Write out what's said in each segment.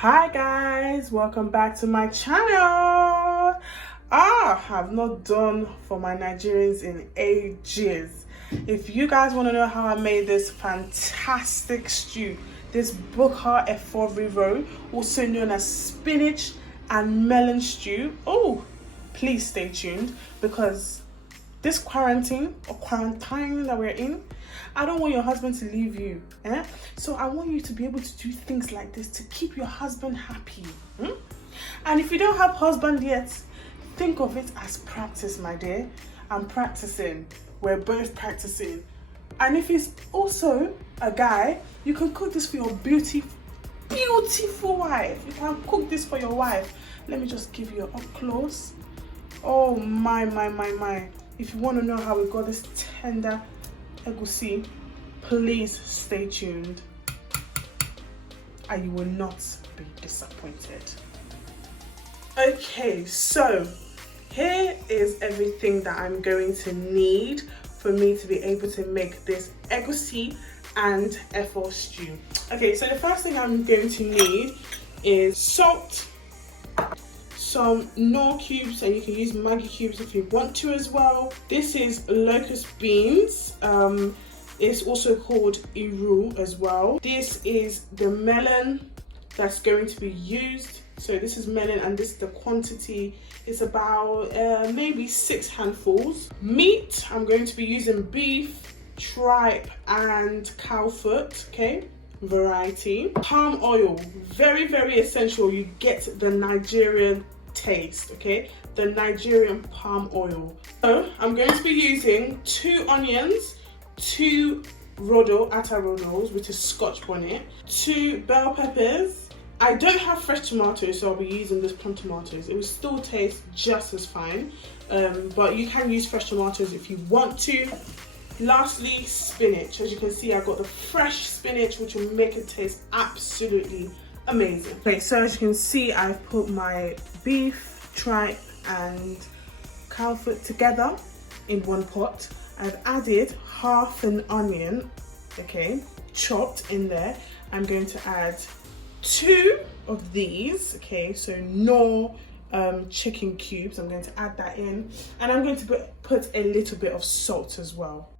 Hi guys, welcome back to my channel. I've not done for my Nigerians in ages. If you guys want to know how I made this fantastic stew, this buka efo riro, also known as spinach and melon stew, please stay tuned, because this quarantine that we're in, I don't want your husband to leave you. So I want you to be able to do things like this to keep your husband happy. And if you don't have husband yet, think of it as practice, my dear. I'm practicing. We're both practicing. And if he's also a guy, you can cook this for your beautiful wife. You can cook this for your wife. Let me just give you an up close. Oh my. If you want to know how we got this tender egusi, please stay tuned and you will not be disappointed. Okay, so here is everything that I'm going to need for me to be able to make this egusi and efo stew. Okay, so the first thing I'm going to need is salt, some Knorr cubes, and you can use Maggi cubes if you want to as well. This is Locust beans. It's also called iru as well. This is the melon that's going to be used. So this is melon, and this is the quantity. It's about maybe 6 handfuls. Meat, I'm going to be using beef, tripe and cow foot, okay? Variety. Palm oil, very essential. You get the Nigerian taste, okay? The Nigerian palm oil. So I'm going to be using 2 onions, 2 atta rodos, which is scotch bonnet, 2 bell peppers. I don't have fresh tomatoes, so I'll be using this Plum tomatoes. It will still taste just as fine, but you can use fresh tomatoes if you want to. Lastly, spinach. As you can see, I got the fresh spinach, which will make it taste absolutely amazing. Okay, so as you can see, I've put my beef, tripe and cow foot together in one pot. I've added half an onion, okay, chopped in there. I'm going to add 2 of these, okay, so Knorr chicken cubes. I'm going to add that in, and I'm going to put a little bit of salt as well.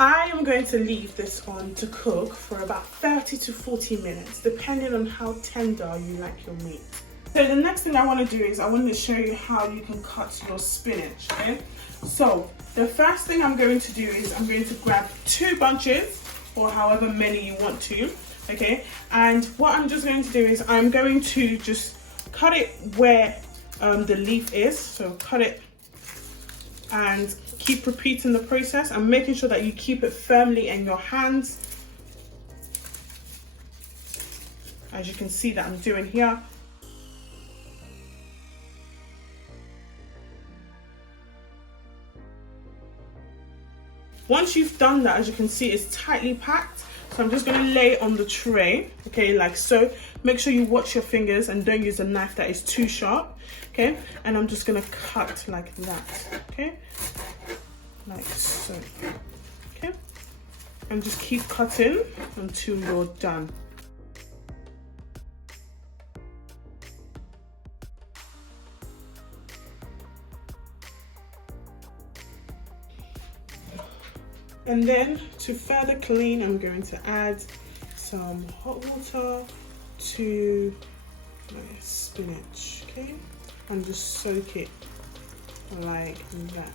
I am going to leave this on to cook for about 30 to 40 minutes, depending on how tender you like your meat. So the next thing I want to do is I want to show you how you can cut your spinach, okay? So the first thing I'm going to do is I'm going to grab 2 bunches, or however many you want to, okay? And what I'm just going to do is I'm going to just cut it where the leaf is. So cut it and keep repeating the process and making sure that you keep it firmly in your hands, as you can see that I'm doing here. Once you've done that, as you can see, it's tightly packed. So I'm just going to lay it on the tray, okay, like so. Make sure you watch your fingers and don't use a knife that is too sharp, okay? And I'm just going to cut like that, okay? Like so, okay? And just keep cutting until you're done. And then to further clean, I'm going to add some hot water to my spinach, okay? And just soak it like that.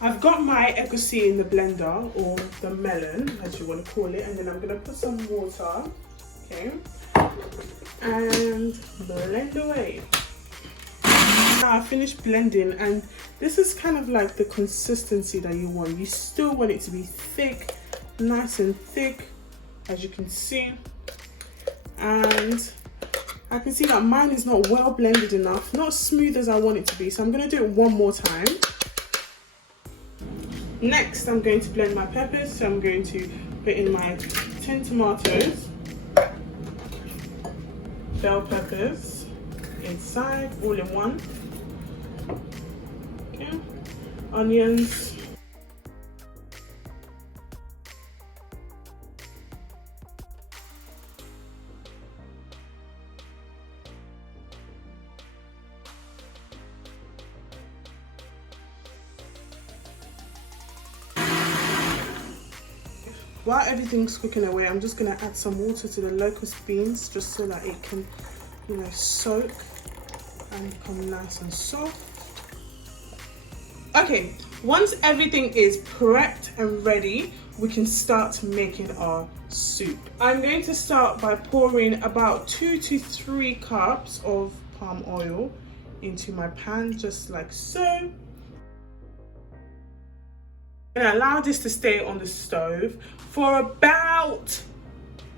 I've got my egusi in the blender, or the melon, as you want to call it, and then I'm going to put some water, okay, and blend away. Now I finished blending, and this is kind of like the consistency that you want. You still want it to be thick, nice and thick, as you can see. And I can see that mine is not well blended enough, not smooth as I want it to be, so I'm going to do it one more time. Next, I'm going to blend my peppers, so I'm going to put in my 10 tomatoes, bell peppers, inside, all in one. Okay, onions. While everything's cooking away, I'm just gonna add some water to the locust beans just so that it can, you know, soak and become nice and soft. Okay, once everything is prepped and ready, we can start making our soup. I'm going to start by pouring about 2 to 3 cups of palm oil into my pan, just like so. And allow this to stay on the stove for about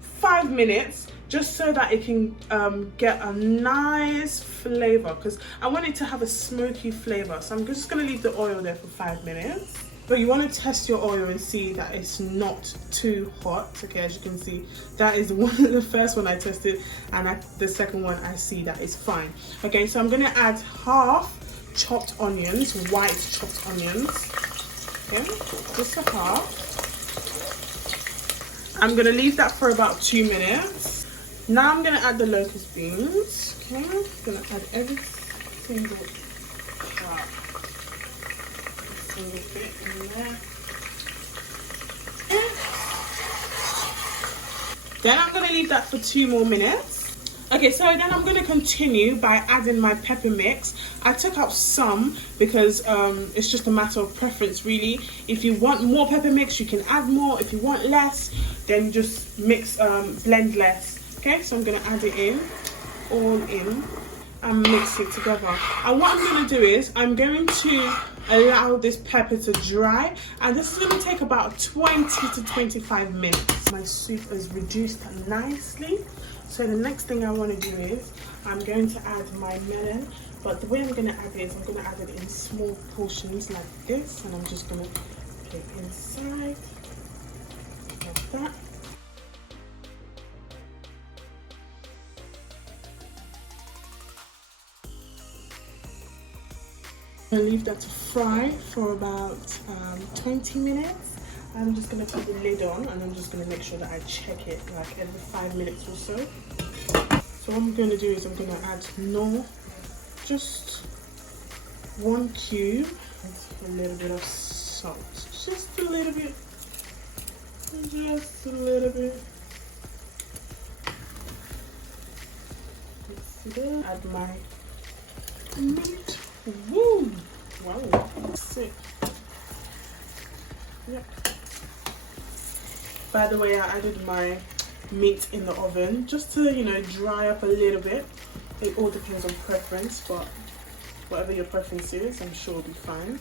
5 minutes, just so that it can get a nice flavor, because I want it to have a smoky flavor. So I'm just going to leave the oil there for 5 minutes. But you want to test your oil and see that it's not too hot. Okay, as you can see, that is the first one I tested, and the second one I see that is fine. Okay, so I'm going to add half chopped onions, white chopped onions. Okay, just a half. I'm gonna leave that for about 2 minutes. Now I'm gonna add the locust beans. Okay, I'm gonna add every single cup, every single bit in there. Then I'm gonna leave that for 2 more minutes. Okay, so then I'm going to continue by adding my pepper mix. I took out some because it's just a matter of preference, really. If you want more pepper mix, you can add more. If you want less, then just blend less. Okay, so I'm going to add it in, all in, and mix it together. And what I'm going to do is I'm going to allow this pepper to dry, and this is going to take about 20 to 25 minutes. My soup is reduced nicely. So the next thing I want to do is I'm going to add my melon, but the way I'm going to add it is I'm going to add it in small portions like this, and I'm just going to put it inside like that. I'm going to leave that to fry for about 20 minutes. I'm just going to put the lid on, and I'm just going to make sure that I check it like every 5 minutes or so. So what I'm going to do is I'm going to add Knorr, just 1 cube, and a little bit of salt, just a little bit, just a little bit. Add my meat. Woo! Wow, sick. Yep. By the way, I added my meat in the oven just to, you know, dry up a little bit. It all depends on preference, but whatever your preference is, I'm sure it'll be fine.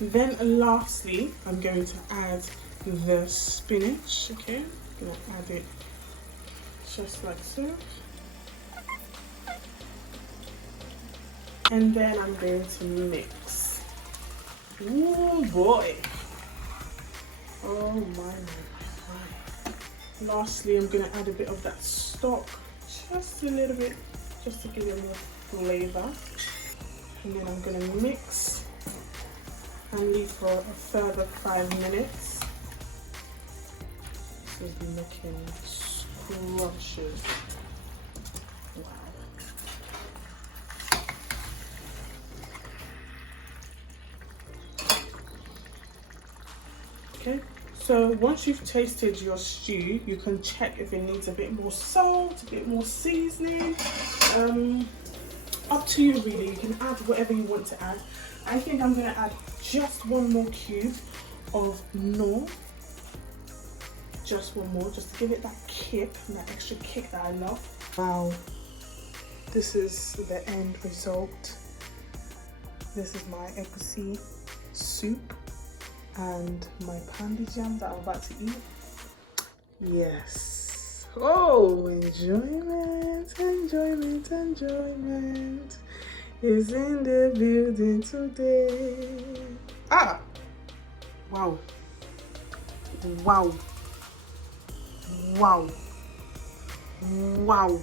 Then lastly, I'm going to add the spinach. Okay, I'm gonna add it just like so. And then I'm going to mix. Oh boy. Oh my. Lastly, I'm going to add a bit of that stock, just a little bit, just to give it more flavor. And then I'm going to mix and leave for a further 5 minutes. This is looking scrumptious. Wow. Okay. So once you've tasted your stew, you can check if it needs a bit more salt, a bit more seasoning. Up to you really, you can add whatever you want to add. I think I'm going to add just 1 more cube of Knorr. Just 1 more, just to give it that kick, and that extra kick that I love. Wow, this is the end result. This is my EGUSI soup and my pounded jam that I'm about to eat. Yes. Oh, enjoyment, enjoyment, enjoyment is in the building today. Ah! Wow. Wow. Wow. Wow.